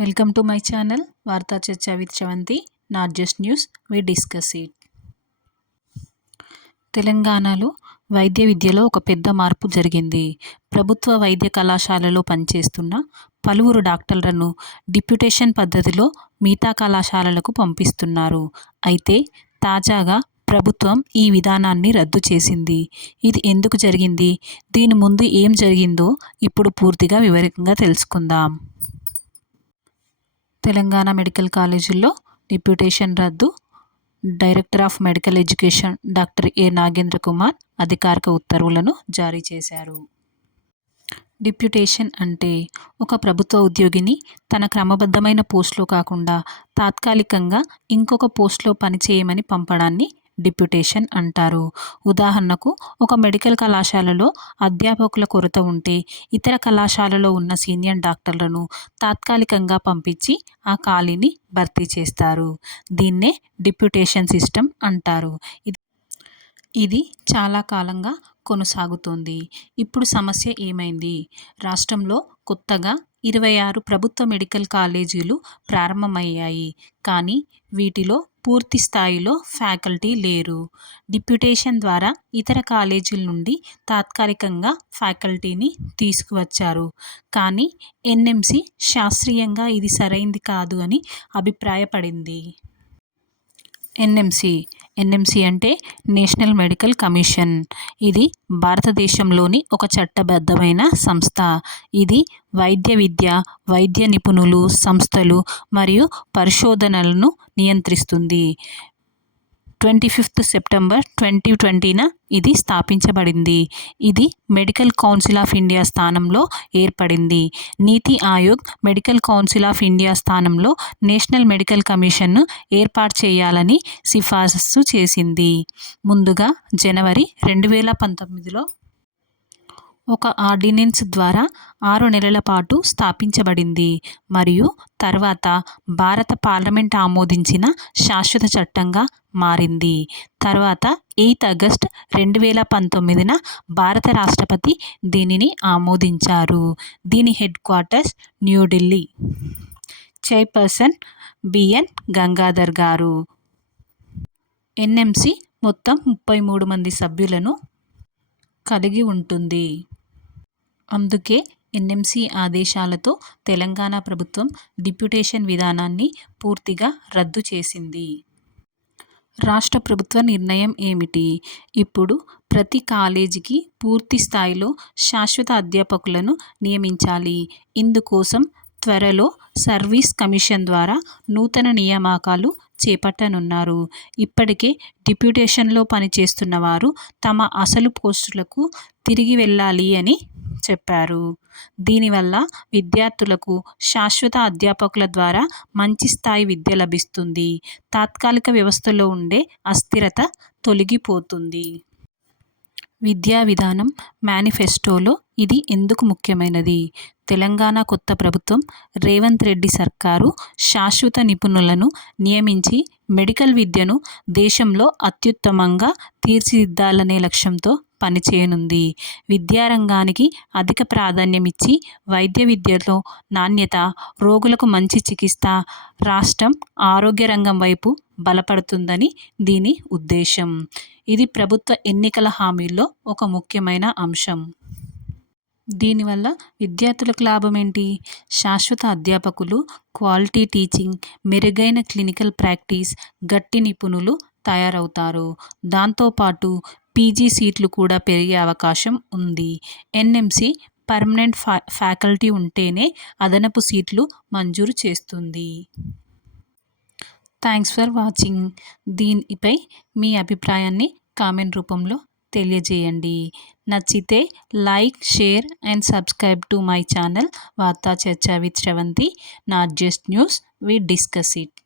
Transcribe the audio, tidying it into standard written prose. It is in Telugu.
వెల్కమ్ టు మై ఛానల్ వార్తా చర్చ with Sravanthi. Not just news, we discuss it. తెలంగాణలో వైద్య విద్యలో ఒక పెద్ద మార్పు జరిగింది. ప్రభుత్వ వైద్య కళాశాలలో పనిచేస్తున్న పలువురు డాక్టర్లను డిప్యూటేషన్ పద్ధతిలో మిగతా కళాశాలలకు పంపిస్తున్నారు. అయితే తాజాగా ప్రభుత్వం ఈ విధానాన్ని రద్దు చేసింది. ఇది ఎందుకు జరిగింది, దీని ముందు ఏం జరిగిందో ఇప్పుడు పూర్తిగా వివరంగా తెలుసుకుందాం. తెలంగాణ మెడికల్ కాలేజీల్లో డిప్యూటేషన్ రద్దు. Director of medical education doctor ఏ నాగేంద్ర కుమార్ అధికారిక ఉత్తర్వులను జారీ చేశారు. డిప్యూటేషన్ అంటే ఒక ప్రభుత్వ ఉద్యోగిని తన క్రమబద్ధమైన పోస్టులో కాకుండా తాత్కాలికంగా ఇంకొక పోస్టులో పనిచేయమని పంపడాన్ని డిప్యూటేషన్ అంటారు. ఉదాహరణకు, ఒక మెడికల్ కళాశాలలో అధ్యాపకుల కొరత ఉంటే ఇతర కళాశాలలో ఉన్న సీనియర్ డాక్టర్లను తాత్కాలికంగా పంపించి ఆ ఖాళీని భర్తీ చేస్తారు. దీన్నే డిప్యూటేషన్ సిస్టమ్ అంటారు. ఇది చాలా కాలంగా కొనసాగుతోంది. ఇప్పుడు సమస్య ఏమైంది? రాష్ట్రంలో కొత్తగా 26 ప్రభుత్వ మెడికల్ కాలేజీలు ప్రారంభమయ్యాయి. కానీ వీటిలో పూర్తి స్థాయిలో ఫ్యాకల్టీ లేరు. డిప్యూటేషన్ ద్వారా ఇతర కాలేజీల నుండి తాత్కాలికంగా ఫ్యాకల్టీని తీసుకువచ్చారు. కానీ ఎన్ఎంసీ శాస్త్రీయంగా ఇది సరైంది కాదు అని అభిప్రాయపడింది. ఎన్ఎంసీ అంటే నేషనల్ మెడికల్ కమిషన్. ఇది భారతదేశంలోని ఒక చట్టబద్ధమైన సంస్థ. ఇది వైద్య విద్య, వైద్య నిపుణులు, సంస్థలు మరియు పరిశోధనలను నియంత్రిస్తుంది. 25 సెప్టెంబర్ 2020న ఇది స్థాపించబడింది. ఇది మెడికల్ కౌన్సిల్ ఆఫ్ ఇండియా స్థానంలో ఏర్పడింది. నీతి Aayog medical council of India స్థానంలో నేషనల్ మెడికల్ కమిషన్ను ఏర్పాటు చేయాలని సిఫారసు చేసింది. ముందుగా జనవరి 2019లో ఒక ఆర్డినెన్స్ ద్వారా 6 నెలల పాటు స్థాపించబడింది మరియు తర్వాత భారత పార్లమెంట్ ఆమోదించిన శాశ్వత చట్టంగా మారింది. తర్వాత 8 ఆగస్టు 2019న భారత రాష్ట్రపతి దీనిని ఆమోదించారు. దీని headquarters New Delhi. Chairperson B N Gangadhar garu. NMC మొత్తం 33 మంది సభ్యులను కలిగి ఉంటుంది. అందుకే ఎన్ఎంసీ ఆదేశాలతో తెలంగాణ ప్రభుత్వం డిప్యూటేషన్ విధానాన్ని పూర్తిగా రద్దు చేసింది. రాష్ట్ర ప్రభుత్వ నిర్ణయం ఏమిటి? ఇప్పుడు ప్రతి కాలేజీకి పూర్తి స్థాయిలో శాశ్వత అధ్యాపకులను నియమించాలి. ఇందుకోసం త్వరలో సర్వీస్ కమిషన్ ద్వారా నూతన నియామకాలు చేపట్టనున్నారు. ఇప్పటికే డిప్యూటేషన్లో పనిచేస్తున్న వారు తమ అసలు పోస్టులకు తిరిగి వెళ్ళాలి అని చెప్పారు. దీనివల్ల విద్యార్థులకు శాశ్వత అధ్యాపకుల ద్వారా మంచి స్థాయి విద్య లభిస్తుంది. తాత్కాలిక వ్యవస్థలో ఉండే అస్థిరత తొలగిపోతుంది. విద్యా విధానం మేనిఫెస్టోలో ఇది ఎందుకు ముఖ్యమైనది? తెలంగాణ కొత్త ప్రభుత్వం, రేవంత్ రెడ్డి సర్కారు శాశ్వత నిపుణులను నియమించి మెడికల్ విద్యను దేశంలో అత్యుత్తమంగా తీర్చిదిద్దాలనే లక్ష్యంతో పనిచేయనుంది. విద్యారంగానికి అధిక ప్రాధాన్యం ఇచ్చి వైద్య విద్యలో నాణ్యత, రోగులకు మంచి చికిత్స, రాష్ట్రం ఆరోగ్య రంగం వైపు బలపడుతుందని దీని ఉద్దేశం. ఇది ప్రభుత్వ ఎన్నికల హామీల్లో ఒక ముఖ్యమైన అంశం. దీనివల్ల విద్యార్థులకు లాభం ఏంటి? శాశ్వత అధ్యాపకులు, క్వాలిటీ టీచింగ్, మెరుగైన క్లినికల్ ప్రాక్టీస్, గట్టి నిపుణులు తయారవుతారు. దాంతోపాటు పీజీ సీట్లు కూడా పెరిగే అవకాశం ఉంది. ఎన్ఎంసీ పర్మనెంట్ ఫ్యాకల్టీ ఉంటేనే అదనపు సీట్లు మంజూరు చేస్తుంది. Thanks for watching. దీనిపై మీ అభిప్రాయాన్ని కామెంట్ రూపంలో తెలియజేయండి. నచ్చితే like, share and subscribe to my channel వార్తా చర్చ with Sravanthi. Not just news, we discuss it.